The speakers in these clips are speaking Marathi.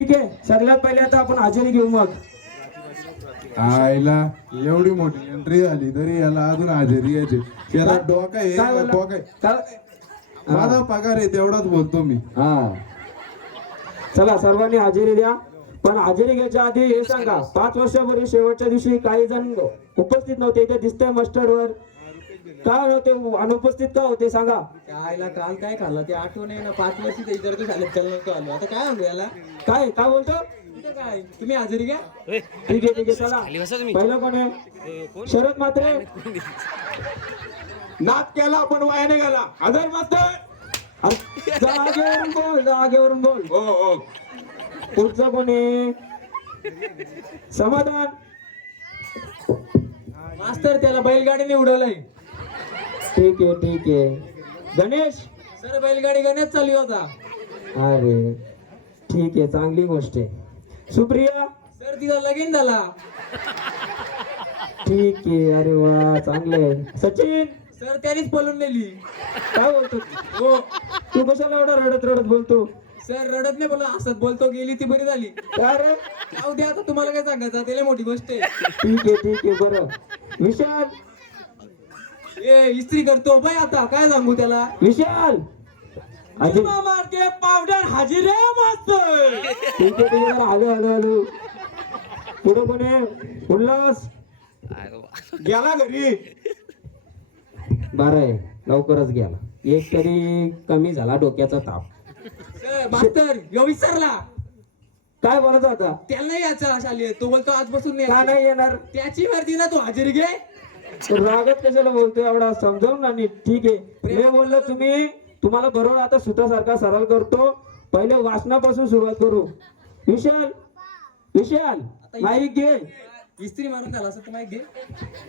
ठीक आहे, सगळ्यात पहिले आता आपण हजेरी घेऊ. मग आईला एवढी मोठी एंट्री झाली तरी याला अजून हजेरी यायची. त्याला डोका आहे, काय बोलला? डोका आहे. काय? माझा पगार आहे तेवढाच बोलतो मी. हा, चला सर्वांनी हजेरी द्या. पण हजेरी घ्यायच्या आधी हे सांगा, 5 वर्षापूर्वी शेवटच्या दिवशी काही जण उपस्थित नव्हते. इथे दिसतंय मस्टर्डवर. काय होते अनुपस्थित का होते सांगा? आईला काल काय खाल्लं ते आठवण आहे ना. 5 वर्षी ते इतर झाले त्याला नव्हतं आलो. आता काय आणू याला? काय काय बोलतो? कुठं काय तुम्ही हजेरी घ्या. ठीक आहे ठीक आहे, चला पहिलं कोण आहे? शरद मात्रे. नाद केला पण वाया नाही गेला. हजर मास्तर. जागेवरून बोल, जागेवरून बोल. हो हो. पुढचं कोण आहे? समाधान. मास्तर त्याला बैलगाडीने उडवलंय. ठीक आहे ठीक आहे. गणेश. सर बैलगाडी गणेश चालू होता. अरे ठीक आहे, चांगली गोष्ट आहे. सुप्रिया. सर तिचा लगीन झाला. ठीक आहे, अरे वा चांगलं आहे. सचिन. सर त्यानेच पळून नेली. काय बोलतो? हो तू कशाला एवढा रडत रडत बोलतो? सर रडत नाही बोला, हसत बोलतो. गेली ती बरी झाली. काय रे? जाऊ द्या आता, तुम्हाला काय सांगायचं त्याला मोठी गोष्ट आहे. ठीक आहे बरं. विशाल. ए इस्त्री करतो बाय. आता काय सांगू त्याला? विशाल. अजय. मारते पावडर हजेरी मास्तर. ठीक आहे बरं. Hello hello hello. पुढे कोण आहे? उल्हास. गेला घरी. बरं आहे, लवकरच गेला. एक तरी कमी झाला डोक्याचा ताप. सर मास्तर यो विसरला. काय बोलत होता? त्याला नाही याचा शाली. तो बोलतो आजपासून का नाही येणार? त्याची मर्जी ना, तू हजेरी घे. रागत कशाला बोलतोय एवढा? समजावून ना नीट. ठीक आहे, मी बोललो तुम्हाला बरोबर आता सुतासारखा सरळ करतो. पहिले वाचनापासून सुरुवात करू. विशाल. विशाल माईक घे. इस्त्री मारून झाला असं तर माहिती घे.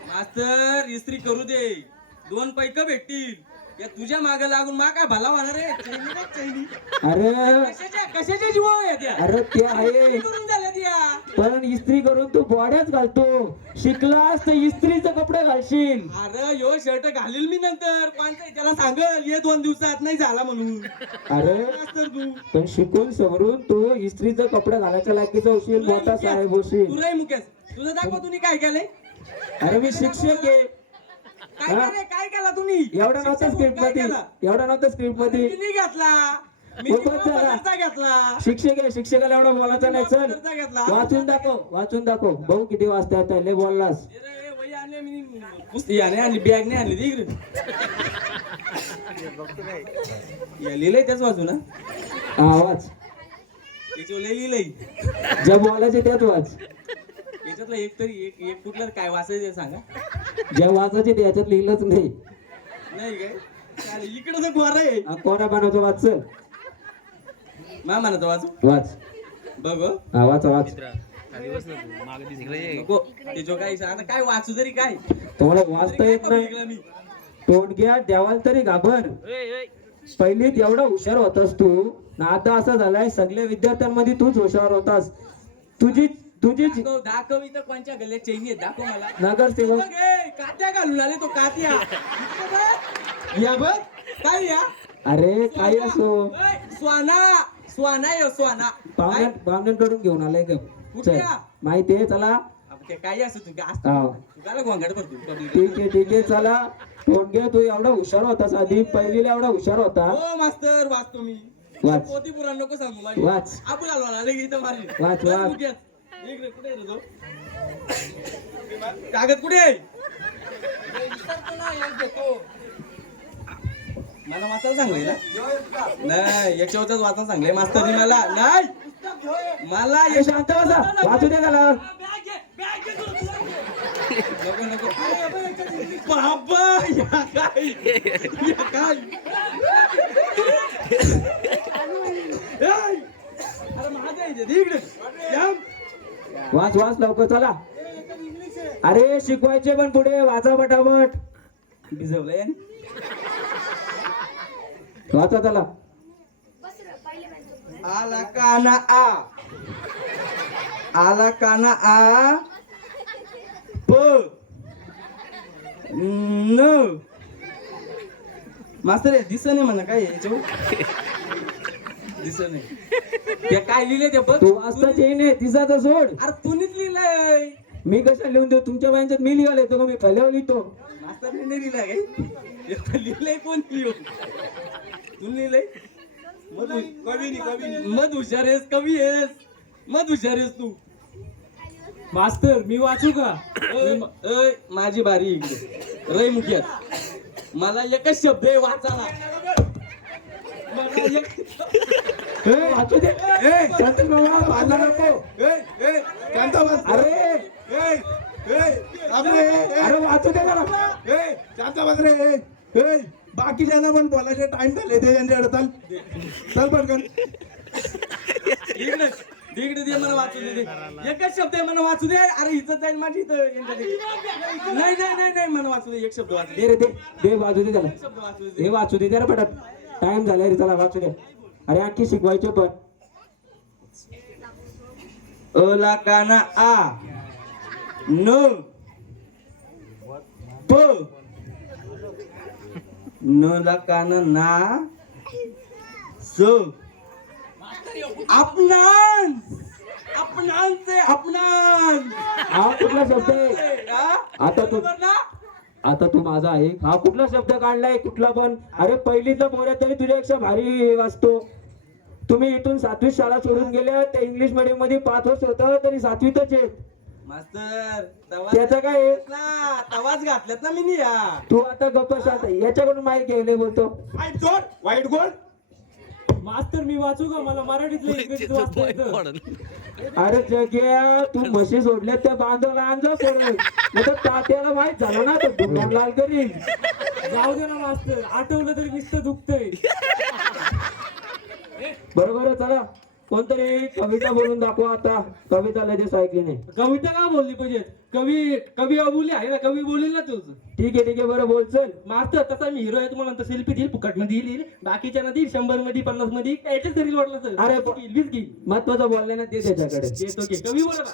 मास्तर इस्त्री करू दे. 2 पैक भेटतील. या तुझ्या मागे लागून मा काय भला होणार रे? चैनी बघ, चैनी. अरे कशाच्या जीव आहे त्या? अरे ते आहे, करून झाल्या त्या. पण इस्त्री करून तू बॉड्याच घालतो. शिकलास तर इस्त्रीचे कपडे घालशील. अरे यो शर्ट घालील मी नंतर. कोणता त्याला सांगल ये 2 दिवसात नाही झाला म्हणून. अरे मास्तर तू पण शिकून सवरून तू इस्त्रीचा कपडा घालायच्या लायकीचा होशील, मोठा साहेब होशील. तुलाही मुकेश तुझं दाखव तुम्ही काय केलंय. अरे मी शिक्षक आहे. काय केलंय? काय केला तुम्ही? एवढा नव्हता स्क्रिप्ट मध्ये. एवढा नव्हता स्क्रिप्ट मध्ये. मी घेतला. मी बरोबर झाला. पदार्थ घेतला. शिक्षक आहे, शिक्षकाला एवढा बोलायचा नाही. चल पदार्थ घेतला. वाचून दाखव, वाचून दाखव. भाऊ किती वाजता येत? लय बोललास. अरे, वही आणली मी. पुस्तक याने आणली, बॅग नाही आणली ती इकडे. या लिहिलंय त्याच बाजूला. आवाज याच्यावर लय लिहिलंय. ज्या बोलायचे त्याच वाच. याच्यातला एक तरी एक कुठला काय वाचायचं सांगा. ज्या वाचायचे त्याच्यात लिहिलंच नाही. नाही काय चालेल, इकडं तर गोरा आहे. कोणा बनवतो? वाच चल. मा म्हणतो वाचू वाच. बघ हो. हा वाच वाच. नको ते जो काय आता काय वाचू तरी काय. तुम्हाला वाचता येत नाही. लिहिलं मी. तोंडग्या देवाल तरी घाबर. पहिलीत एवढा हुशार होतास तू ना, आता असं झालाय सगळ्या विद्यार्थ्यांमध्ये तूच हुशार होतास. तुझी दाखव इथं कोणच्या गल्ल्यात चैनी आहे दाखव मला. नगरसेवक. बघ, ए, कात्या घालून आले तो कात्या. या बघ काय या. अरे काही असो, ए, स्वाना स्वाना यो स्वाना. पाहुण्यांकडून घेऊन आलाय ग. कुठे चल या? माहितीये. चला ते काही असं तू हा. तुला गोंगाड करतो. ठीक आहे चला. तोंडग्या तू एवढा हुशार होतास आधी, पहिलीला एवढा हुशार होता. हो मास्तर वाचतो मी. वाच. पोती पुराण नको सांगू मला. वाच. आपण घालवायला आले की इथं मारी. वाच, बस वाच. मुक्यात. इकडे कुठे आहे रे तो? कागद कुठे आहे? विसरतो ना, एक घेतो. मला वाचायला सांगलंय ना? नाही याच्यावरच वाचायला सांगलंय मास्तरनी मला. नाही मला अरे शांत बसा, वाचू दे त्याला. नको नको. बाबा या काय या काय. ए, अरे माझं आहे ते, इकडे या. वाच वाच लवकर चला. अरे शिकवायचे पण पुढे वाचा पटापट. भिजवलंय वाचा चला. आला काना आ. आला काना आ. प न. मास्तर दिसत नाही म्हणा काय याच्यावर. दिसत नाही ते काय लिहिले ते बघ तू वाचता चेन आहे तिचा सोड. अरे तूनीच लिहिलंय मी कशा लिहून देऊ तुमच्या बायांच्यात मी लिहायला येतो का मी पहिल्यावर लिहितो. मास्तरने नाही लिहिला काय एकटा लिहिलंय कोण लिहून तू लिहिलंय मध हुशार आहेस कवी आहेस मध हुशार आहेस तू मास्तर मी वाचू का? अय, माझी बारी इकडे रै मुखियात मला एकच शब्द आहे वाचायला मला वाचू दे. शांत बाबा, वाचा नको. शांत बस. अरे थांब रे. अरे वाचू दे जरा. शांत बस रे. बाकीच्यांना पण बोलायचे टाइम झाले ते त्यांच्याकडे चल चल पटकन. इकडे इकडे दे मला वाचू दे एकच शब्द आहे मला वाचू दे अरे इज्जत जाईल माझी इथं नाही नाही नाही नाही मला वाचू दे एक शब्द वाचू दे दे रे दे वाचू दे त्याला. शब्द वाचू दे हे वाचू दे जरा पटत. टाइम झाला रे चला वाचू दे. अरे आणखी शिकवायचे पण. अला काना आ न प न ला काना ना स अपनान अपनान से अपनान हा कुठला शब्द आहे? हा? आता तू बरोबर ना? आता तू माझा आहे. हा कुठला शब्द काढलाय कुठला पण? अरे पहिलीतला पोऱ्या तरी तुझ्यापेक्षा भारी वाचतो. तुम्ही इथून 7वी शाळा सोडून गेल्या ते इंग्लिश मीडियम मध्ये 5 वर्ष होतं तरी 7वीतच आहेत. मास्तर त्याचं काय आहे? तवाच घातल्यात ना मी या तू आता गप्प शांत याच्याकडून माहिती घ्यायला बोलतो. वाईट गोल्ड. मास्तर मी वाचू का? मला मराठीतलं इंग्रजीत वाचता येतं. अरे जग्या तू म्हशी सोडल्या त्या बांधवला आणजा सोडून नाही तर तात्याला माहित झालं ना तर दुकान लाल करील. जाऊ दे ना मास्तर आठवलं तरी नुसतं दुखतंय. बरोबर चला कोणतरी कविता बोलून दाखवा आता. कविता लगेच ऐकली नाही. कविता का बोलली पाहिजे? कवी अबोली आहे ना, कवी बोलेल ना तुझं. ठीक आहे बरं बोल चल. मास्तर तसा मी हिरो आहे तुम्हाला नंतर सेल्फी देईल फुकट मध्ये देईल बाकीच्या ना देईल 100 मध्ये 50 मध्ये याच्याच तरी वाटलं तर अरे, वीस घेईल महत्वाचं बोलले ना ते त्याच्याकडे. येतो की कवी बोला ना.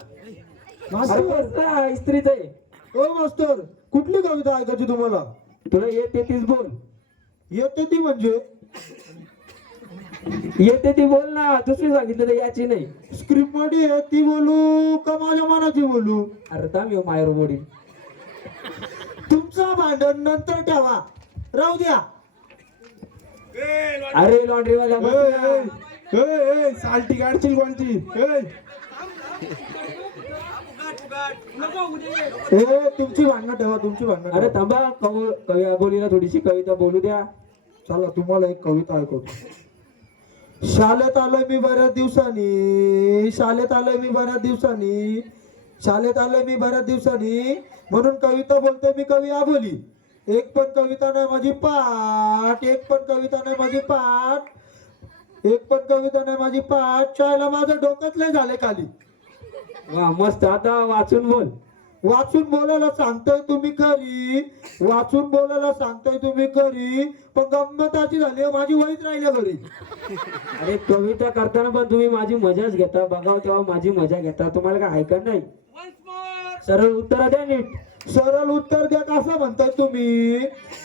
मास्तर इस्त्रीच आहे. ओ मास्तर कुठली कविता ऐकायची तुम्हाला? तुला येते तीच बोल. येते ती म्हणजे येते ती बोल ना. दुसरी सांगितलं तर याची नाही. स्क्रिप्ट मध्ये आहे ती बोलू का माझ्या मनाची बोलू? अरे थांब येऊ मायर मोडी. तुमचं भांडण नंतर ठेवा राहू द्या. अरे लॉन्ड्री वाला साल्टी काढशील कोणची? तुमची भांडणं ठेवा तुमची भांडणं. अरे थांबा कवी बोलीला थोडीशी कविता बोलू द्या. चला तुम्हाला एक कविता ऐकवतो. शाळेत आलोय मी बऱ्याच दिवसांनी शाळेत आलोय मी बऱ्याच दिवसांनी म्हणून कविता बोलते मी कवी आबोली. एक पण कविता नाही माझी पाठ शाळेला माझं डोकंच लय झाले खाली. वा मस्त. आता वाचून बोल. वाचून बोलायला सांगताय तुम्ही खरी पण गंमत अशी झाली माझी वहीच राहिल्या घरी. अरे कविता करताना पण तुम्ही माझी मजाच घेता. बघाव तेव्हा माझी मजा घेता. तुम्हाला काय ऐकत नाही? सरळ उत्तर द्या नीट. सरळ उत्तर द्या असं म्हणताय तुम्ही?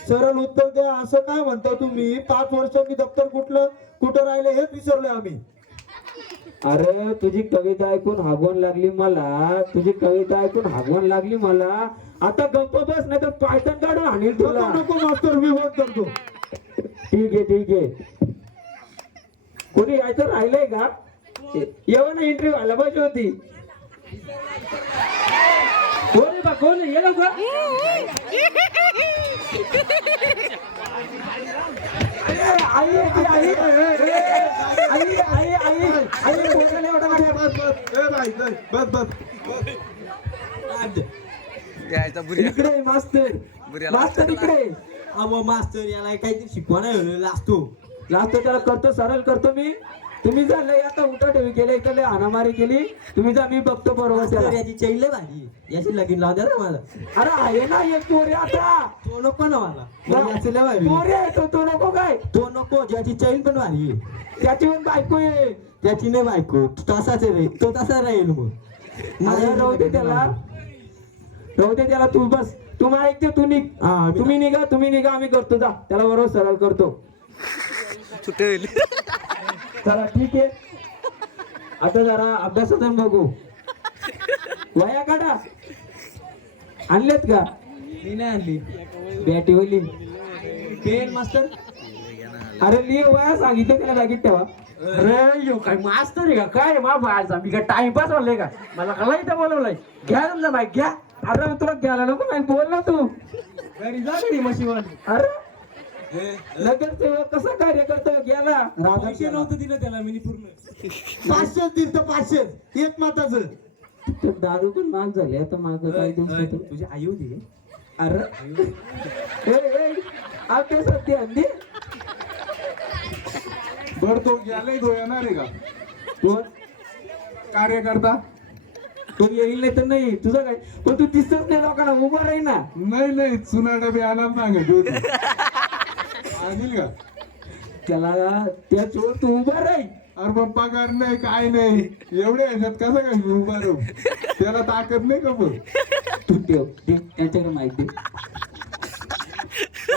सरळ उत्तर द्या असं काय म्हणताय तुम्ही? 5 वर्ष मी दप्तर कुठं राहिले हेच विसरलोय आम्ही. अरे तुझी कविता ऐकून हागवण लागली मला. आता गप्प बस नाही तर पायथन काढून आणील तुला. नको मास्तर मी फोन करतो. ठीक आहे. कोणी यायचं राहिलंय का? येऊ ना इंटरव्ह्यू व्हायला पाहिजे होती. कोण ये लवकर. इकडे मास्तर इकडे. अहो मास्तर याला काहीतरी शिकवा नाही लाजतो त्याला करतो सरळ करतो मी. तुम्ही झालंय आता उठा ठेवी केलं इकडे हाणामारी केली. तुम्ही जा मी बघतो बरोबर त्याला. याची चैन लय भारी याची लगीन लावून द्या ना मला. अरे आहे ना एक पोरी आता. तो नको ना मला याची लय भारी. पोरी आहे तो नको काय? तो नको ज्याची चैन पण भारी आहे. त्याची पण बायको आहे. त्याची नाही बायको तसाच आहे तो तसा राहील मग. अरे राहू दे त्याला. तू बस तू ऐकते तू निघ. तुम्ही निघा आम्ही करतो. जा त्याला बरोबर सरळ करतो. चला ठीक आहे. आता जरा अभ्यासातून बघू. वया काढा. आणलेत का? मी नाही आणली बॅटीवली. पेन मास्तर. अरे लिह वया सांगितलं त्याला जागीत ठेवा. अरे यो काय मास्तर आहे का काय मा बाळचा मी काय टाइमपास वाटलंय का मला कला इथं बोलवलंय घ्या तुमचा बाईक घ्या. अरे तुला घ्यायला नको नाही बोल ना तू. घरी जा घरी मशीवर. अरे नगरसेवक कसा कार्य करतो गेला. पैसे नव्हतं दिलं त्याला मी पूर्ण 500 दिलं 500 एक मताचं. ते दारू पण महाग झाले आता माग काही दिवसात. तुझी आई होती काय? अरे ए अभ्यासात ध्यान दे. बर तो गेलाय तो येणार आहे का कोण कार्यकर्ता? तो येईल नाही तर नाही तुझं काय. पण तू दिसत नाही लोकांना उभा राही ना. नाही चुना डबे आणायला सांगत होती आणील का? त्याला त्याच्यावर तू उभा राही. अरे पण पगार नाही काय नाही एवढे ह्याच्यात कसं काय मी उभा राहू? त्याला ताकद नाही का बघ? तू ठेव दे त्याच्याकडे माहिती.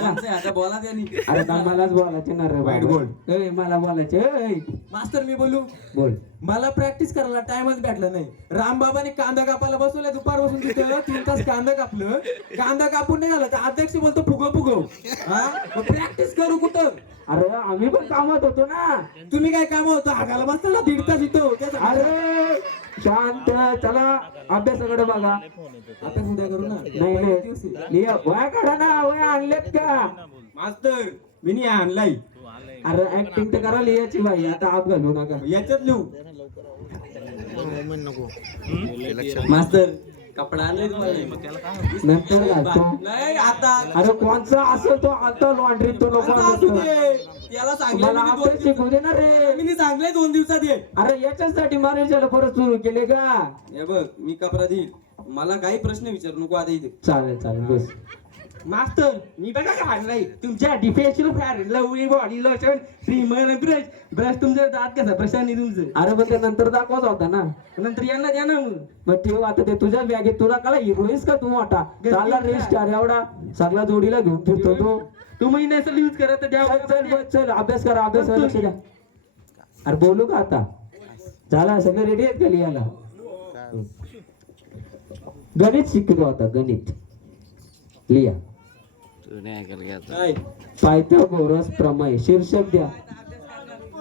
आता बोला त्यांनी. अरे का मलाच बोलायचे ना रे वाईट बाबा. बोल. ए, मला बोलायचे ए. मास्तर मी बोलू. बोल. मला प्रॅक्टिस करायला टाइमच भेटला नाही. रामबाबाने कांदा कापायला बसवलाय दुपार बसून तिथं 3 तास कांदा कापलं. कांदा कापून नाही झालं तर अध्यक्ष बोलतो फुगव हा प्रॅक्टिस करू कुठं? अरे आम्ही पण कामात होतो ना. तुम्ही काय काम होतं हागाला बसताना 1.5 तास इथं. अरे शांत चला अभ्यासाकडे बघा. आता उद्या करू ना. नाही लिहा वया काढा ना. वया आणलेत का? मास्तर मी नाही आणलाय. अरे ऍक्टिंग तर करा लिहायची बाई. आता आप घालू नका. याच्यात लिहू. मास्तर कपडा आणलाय तुम्हाला? नंतर घालतो. नाही आता. अरे कोणचा असेल तो आता लॉन्ड्री तो नको आता असू आणतो. दे. त्याला सांगलं मला मी अभ्यास शिकू दे ना रे. मी सांगलंय 2 दिवसात ये. अरे याच्यासाठी महाराजाला परत सुरू केले का? हे बघ मी कपडा देईल. मला काही प्रश्न विचारू नको आता इथे. चालेल बस. मास्तर मी बघा का आणलाय तुमच्या डिफेन्शियल फॅर लवली बॉडी लोशन प्रीमर ब्रश तुमचं दात कसा प्रशांत तुमचं. अरे पण ते नंतर दाखवाच होता ना. नंतर यांना द्या ना मग. मग ठेव आता ते तुझ्या बॅगेत. तुला काला हिरोईस का तू मोठा चालला रेस्ट अरे एवढा सगळा जोडीला घेऊन फिरतो तो. तुम्ही नसेल यूज करत तर द्या. चल अभ्यास करा. अभ्यास लक्ष द्या. अरे बोलू का आता? झाला सगळं रेडी आहेत का लिहायला? गणित शिकतो आता गणित. लिहा. काय पायथागोरस प्रमेय शीर्षक द्या.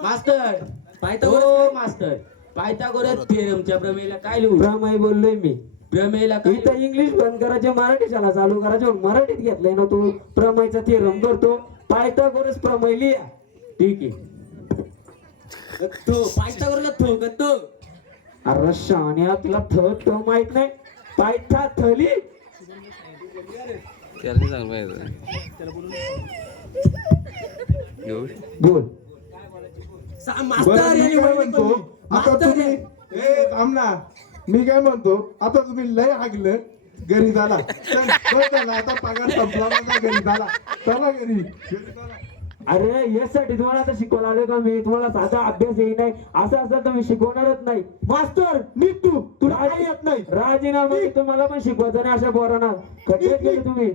मास्तर पायथागोरस मास्तर पायथागोरस थेरमच्या प्रमेयला काय लिहू? प्रमेय बोललोय मी. प्रमेयला काय इथं इंग्लिश बंद करायचे मराठी शाळा चालू करायचे. मराठीत घेतलंय ना तू. प्रमेयचा थेरम करतो. पायथागोरस प्रमेय लिहा. ठीक आहे. तो पायथागोरसला ठोकतो. अरे शाण्या तुला थट माहित नाही. पायथा थली बोल. मास्तर बरं, मी यांनी काय म्हणलं म्हणतो तुम्ही. आता मास्तर तुम्ही थांब ना. मी काय म्हणतो आता तुम्ही लय हागलं घरी झाला झाला आता पगार संपला माझा घरी झाला चला घरी चला. अरे यासाठी तुम्हाला आता शिकवायला आलोय का मी? तुम्हाला साधा अभ्यास येई नाही असं असं तर मी शिकवणारच नाही. मास्तर नीट तू तुला काही येत नाही. राजीनामा तुम्हाला पण शिकवायचं नाही अशा पोरांना. कसे केले तुम्ही?